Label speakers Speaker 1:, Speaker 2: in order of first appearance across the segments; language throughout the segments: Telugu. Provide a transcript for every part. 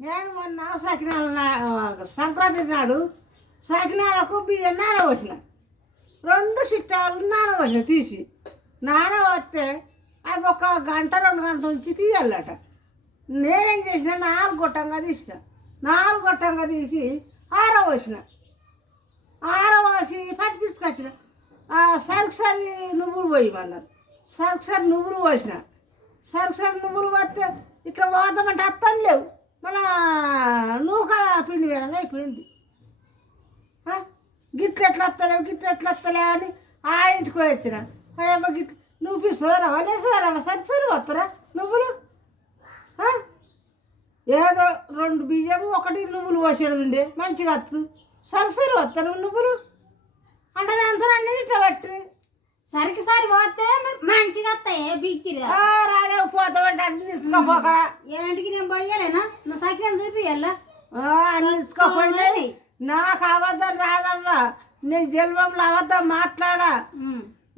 Speaker 1: నేను మొన్న సకినాల నా- సంక్రాంతి నాడు సకినాలకు బియ్యం నానబోసిన. రెండు చిట్టాలు నానబోసిన తీసి. నానబోస్తే అవి ఒక గంట రెండు గంటల నుంచి తీయాలట. నేనేం చేసిన? నాలుగు గొట్టంగా తీసిన. నాలుగు గొట్టంగా తీసి ఆరవసిన ఆరవాసి పట్టి తీసుకొచ్చిన సరికి సరి నువ్వులు పోయమన్నారు. సరికి సరి నువ్వులు పోసిన. సరికి సరి నువ్వులు పోతే ఇట్లా పోతామంటే అత్తం లేవు. మన నూకల పిండి వేరంగా అయిపోయింది. గిట్ల ఎట్లా వస్తలేవు గిట్ల ఎట్లా వస్తలేవు అని ఆ ఇంటికి వచ్చిన. అయ్యమ్మ గిట్ల నువ్వు పిస్తారా లేసారా సరి సరి వస్తారా నువ్వులు? ఏదో రెండు బియ్యం ఒకటి నువ్వులు పోసేది ఉండే. మంచిగా వచ్చు సరి సరి వస్తారు నువ్వులు? అంటే అందరూ అన్నీ ఇట్లా పట్టి
Speaker 2: సరికి సరి పోతే మరి మంచిగా వస్తాయి బిక్కిరి
Speaker 1: రాలేవు పోతామంటే అన్ని
Speaker 2: ఏంటికి నేను పోయాలేనా? నా సైకిల్ చూపియాలా
Speaker 1: అన్ని తీసుకోపోయి నాకు అబద్ధం రాదమ్మా. నీకు జన్మంలో అబద్ధం మాట్లాడా?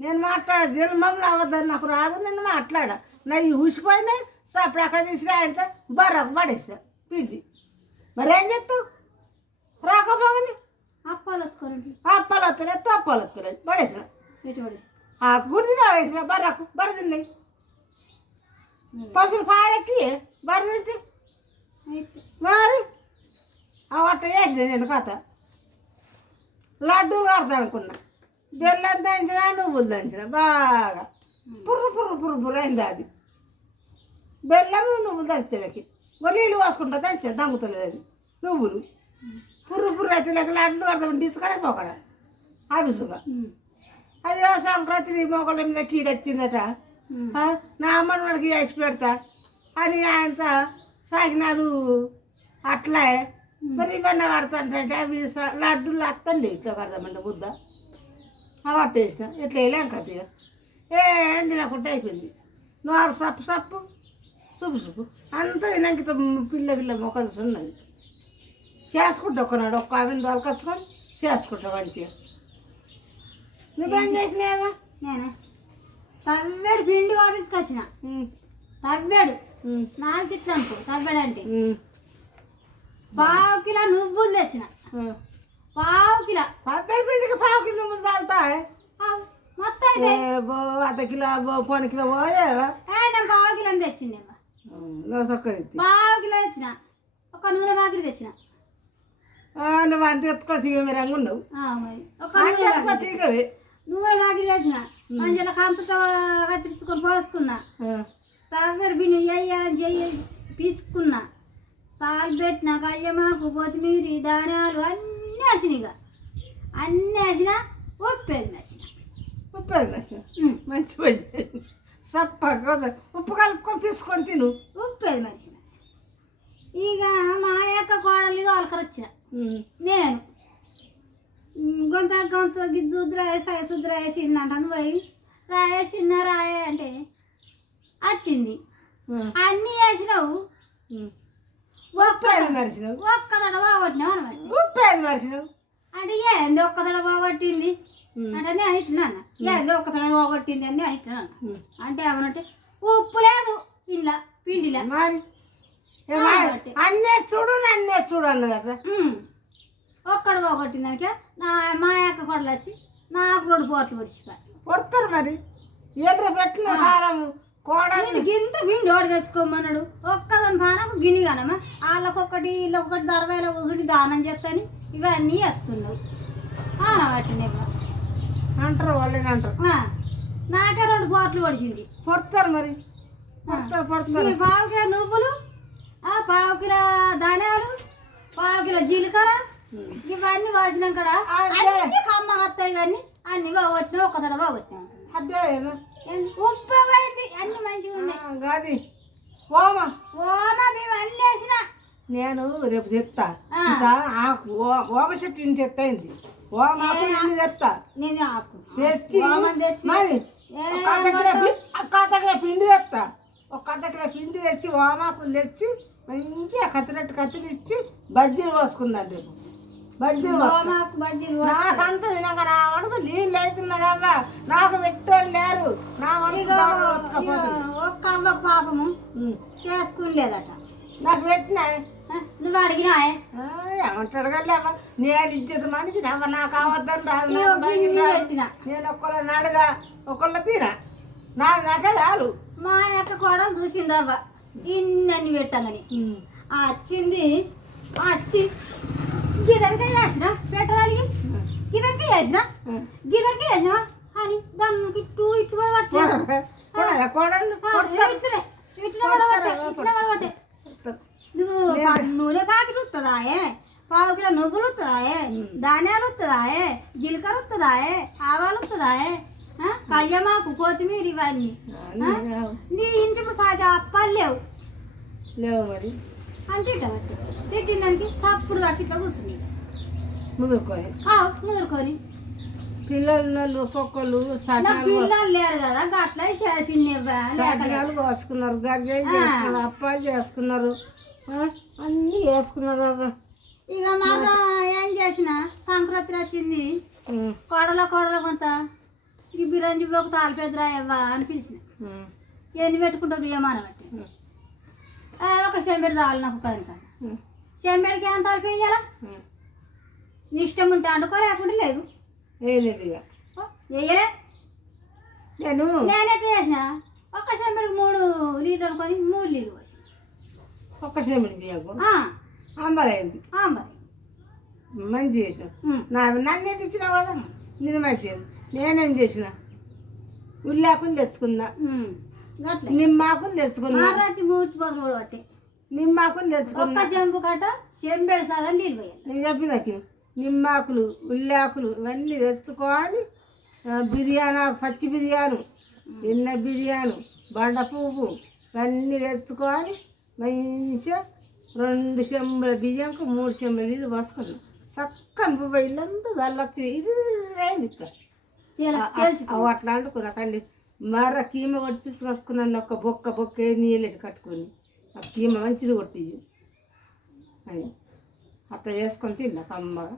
Speaker 1: నేను మాట్లాడ జన్మంలో అబద్ధం నాకు రాదు నేను మాట్లాడా? నా ఈ ఊసిపోయినాయి సపడాక తీసిన ఆయనతో బర్రకు పడేసిన. పిండి మరి చెప్తావు రాకపోవని?
Speaker 2: అప్పాలు వత్తుకోరండి
Speaker 1: అప్పాలు వస్తలేదు తప్పాలు వస్తలేదు పడేసిన.
Speaker 2: పెట్టుబడి
Speaker 1: ఆ గుడిదిన వేసిన బర్రకు. బర్ర తిన్నాయి. పశువులు పాలెక్కి బర్ర తింటే మరి అవి అట్ట వేసిన నేను కథ. లడ్డూలు కడతా అనుకున్నా. బెల్లం దంచినా నువ్వులు దంచినా బాగా పుర్రు పుర్రు పుర్రు పుర్రు అయింది అది. బెల్లం నువ్వులు దంచలేకి నీళ్ళు పోసుకుంటా దంచే దమ్ముతలేదు అది. నువ్వులు. పుర్రు పుర్రు అయితే లేక లడ్డు కడతాం తీసుకొని పోకడ ఆఫీసుగా. అయ్యో సంక్రాంతి మొగల మీద కీడొచ్చిందట. నా అమ్మని వాడికి వేసి పెడతా. అని ఆయనతో సాగినాలు అట్లా. మరి ఇవన్నీ కడతాంటే అవి లడ్డూలు అత్తండి ఇట్లా కడతామంటే ముద్ద. అవి అట్టేసిన ఇట్లా వేయలేం కదా ఇక. ఏం తినకుండా అయిపోయింది. నోరు సప్పు సప్పు సుప్పు సుప్పు. అంతా తినాక పిల్ల పిల్ల మొక్క ఉన్నది చేసుకుంటా ఒకనాడు. ఒక్క ఆమెను దొరకచ్చుకొని చేసుకుంటా మంచిగా. నువ్వేం చేసినావా?
Speaker 2: నేనే? తవ్వేడు పిండి ఆఫీస్కి వచ్చిన తవ్వేడు. నాలుగు చెట్లు అనుకో తవ్వేడు అంటే పావు కిలో నువ్వులు తెచ్చిన. పావు కిలో.
Speaker 1: పప్పడి పిండికి పావు కిలో తాగుతాయి
Speaker 2: ఆవ్, మొత్తం అయితే.
Speaker 1: అర్ధ కిలో పోని కిలో పోయారా
Speaker 2: నేను పావు కిలో
Speaker 1: సొక్కరి
Speaker 2: పావు కిలో తెచ్చిన. ఒక నూనె బాకిడి తెచ్చిన.
Speaker 1: నువ్వు అంత ఎత్తుకో తీగ మీరు అంగ ఉండవు.
Speaker 2: ఆ, మరి. ఒక.
Speaker 1: తీగవి
Speaker 2: నూనె బాకిడి తెచ్చిన మంచిగా కంచుట కత్తిరించుకొని పోసుకున్నా. తవ్వేడు పిండి చెయ్య చెయ్యి పీసుకున్నా. పాలు పెట్టిన కళ్యమాకు కొత్తిమీర ధాన్యాలు అన్నీ వేసినాయిక అన్నీ వేసిన ఉప్పేది వేసిన.
Speaker 1: ఉప్పు వేసిన? మంచి మంచి సప్పగా ఉప్పు కలుపుకొని తీసుకొని తిను.
Speaker 2: ఉప్పేది మంచిన ఇక మా యొక్క కోడలు వాళ్ళకరొచ్చిన నేను ఉమ్, గొంత గొంత గిజ్జుద్దు రాయేసి శుద్ధ రాయేసి ఇందంటాను పోయి. రాయేసిన రాయే అంటే వచ్చింది. అన్నీ వేసినావు ఒక్క
Speaker 1: ఉప్పేది మరిచినావు.
Speaker 2: ఒక్క తడవ బాగొట్టినావు అనమాట
Speaker 1: ఉప్పేది మరిచినావు.
Speaker 2: అంటే ఏంది ఒక్క తడవ బాగొట్టింది అంటే నేను ఇట్లా అన్న. ఏంది ఒక్క తడవ బాగొట్టింది అని నేను అంటే ఏమనంటే ఉప్పు లేదు ఇంట్లో పిండిలో.
Speaker 1: మరి? అన్నే చూడు అన్నే చూడు అన్నదట.
Speaker 2: ఒక్కడు పోగొట్టింది దానికి నా మా యొక్క కొడలు వచ్చి నాకు రెండు పోట్లు పొడిచిపోయి.
Speaker 1: కొడతారు మరి? ఎర్ర పెట్టిన కారం కోడలు.
Speaker 2: గింత పిండి ఓడి తెచ్చుకోమన్నాడు. ఒక్కదాని పానకు గిన్నె కానమ్మా వాళ్ళకొకటి వీళ్ళొకటి దర్వాయిలో కూర్చుని దానం చేస్తాని ఇవన్నీ ఎత్తున్నావు. ఆనవాటి
Speaker 1: అంటారు వాళ్ళని అంటారు?
Speaker 2: నాకే రెండు పోట్లు పొడిచింది.
Speaker 1: కొడతారు మరి? కొడతారు
Speaker 2: ఈ పావు కిలో నువ్వులు పావు కిలో ధనియాలు పావు కిలో జీలకర్ర ఇవన్నీ వాసినాం కదా అన్ని కమ్మ వస్తాయి కానీ అన్ని బాగొట్టినా ఒక తడ బాగొట్టినా
Speaker 1: అదే
Speaker 2: ఉప్పు పోయింది అన్ని మంచిగా ఉన్నాయి.
Speaker 1: గది. ఓమా.
Speaker 2: ఓమా మేము అన్ని వేసిన.
Speaker 1: నేను రేపు తెస్తా ఆకు ఓమ చెట్టు ఇంత ఎత్తైంది ఓమాకు ఇన్ని తెస్తా
Speaker 2: నేను ఆకు.
Speaker 1: తెచ్చి మరి కిలో పిండి తెస్తా ఒక కిలో పిండి తెచ్చి ఓమాకులు తెచ్చి మంచిగా కత్తినట్టు కత్తిరిచ్చి బజ్జీలు పోసుకుందాం రేపు. బజ్జీలు.
Speaker 2: ఓమాకు బజ్జీలు
Speaker 1: నాకంతా తినక నా మనసు నీళ్ళు అవుతున్నదమ్మా నాకు పెట్టోళ్ళు లేరు. నా మనసు.
Speaker 2: ఒక్క పాపము
Speaker 1: ఉమ్.
Speaker 2: చేసుకునిలేదట.
Speaker 1: నాకు పెట్టిన?
Speaker 2: నువ్వు అడిగినాయే
Speaker 1: ఆ, ఏమంటాడు కదా నేను ఇచ్చేది మనిషిని అవ్వ. నాకు అవద్దని రాదు. నాకు. నేను ఒక్కళ్ళని అడగా ఒకళ్ళ తీరా? నా నాకే చాలు
Speaker 2: మా యొక్క కోడలు చూసిందవ్వ ఇన్నన్ని పెట్టంగని. ఆ వచ్చింది ఆ వచ్చి గిదనికి వేసిన పెట్టడానికి గిదనికి వేసిన గిదనికి వేసిన అని దానికి ఇటు ఇటు కూడా పట్టే
Speaker 1: కోడలు కోడలు
Speaker 2: ఇట్లనే ఇట్లా కూడా పట్టే ఇట్లా కూడా పట్టే నువ్వు పా- నూనె ప్యాకెట్ వస్తుందాయే పావు కిలో నువ్వులు వస్తుందాయే ధాన్యాలు వస్తుందాయే జీలకర్ర వస్తుందాయే ఆవాలు వస్తుందాయే కళ్యమాకు కొత్తిమీర ఇవన్నీ ఆ? నీ ఇంటి ఇప్పుడు పది అప్పాలు లేవు
Speaker 1: లేవు మరి
Speaker 2: అని తిట్టబట్టి తిట్టిన దానికి సప్పుడు దాకా ఇట్లా కూర్చుని
Speaker 1: ముదురుకొని.
Speaker 2: ముదురుకొని.
Speaker 1: పిల్లలు ఒక్కొక్కరు
Speaker 2: నా పిల్లలు లేరు కదా గట్ల చేసింది
Speaker 1: సకాలు కోసుకున్నారు గర్జలు చేసుకున్నారు అప్పాలు చేసుకున్నారు అన్నీ చేసుకున్నారు అవ్వ.
Speaker 2: ఇక మర్ర ఏం చేసిన సంక్రాంతి వచ్చింది. కోడల కోడల కొంత ఈ బిరంజి ఒక తాలిపేదరా ఇవ్వ అని పిలిచిన. ఎన్ని పెట్టుకుంటావు బియ్యమాన బట్టి సెంబెడు చాలు నాకు కనుక సెంబెడికి ఎంత. నీ ఇష్టం ఉంటే అండుకో లేకుండా లేదు.
Speaker 1: ఏం లేదు ఇక
Speaker 2: వేయలే
Speaker 1: నేను
Speaker 2: నేను ఎట్లా చేసిన ఒక్క సెంబెడికి మూడు లీటర్లు కొని మూడు నీళ్ళు పోసిన.
Speaker 1: ఒక్క సేమిడి బియ్యకు
Speaker 2: ఆ,
Speaker 1: అంబరైంది
Speaker 2: మరి
Speaker 1: మంచి చేసిన. నా నన్ను ఎటు ఇచ్చినావు కదా? నీది మంచిది. నేనేం చేసిన? ఉల్లాకులు తెచ్చుకున్నా.
Speaker 2: గట్లే.
Speaker 1: నిమ్మాకులు తెచ్చుకున్నా.
Speaker 2: మూడు బొగలు కూడా పట్టి.
Speaker 1: నిమ్మాకులు
Speaker 2: ఒక్క
Speaker 1: తెచ్చుకున్నా
Speaker 2: చెంపు కట్ట చెంబెడు సగం నీళ్ళు పోయాలి.
Speaker 1: నేను చెప్పినకి నిమ్మాకులు ఉల్లాకులు ఇవన్నీ తెచ్చుకొని బిర్యానీ పచ్చి బిర్యానీ ఎన్న బిర్యానీ బండ పువ్వు ఇవన్నీ తెచ్చుకొని మంచిగా రెండు చెంబుల బియ్యంకు మూడు చెంబుల నీళ్ళు పోసుకున్నాం. చక్కని పువ్వు ఇల్లంతా చల్లొచ్చి ఇది
Speaker 2: తేల్చు
Speaker 1: అవి అట్లా అంటుకున్నాకండి మర్ర కీమ కొట్టించుకొచ్చుకున్నాను ఒక బొక్క బొక్క నీళ్ళు కట్టుకొని. కీమ మంచిది కొట్టి అది అట్లా చేసుకొని తిన్నా కమ్మగా.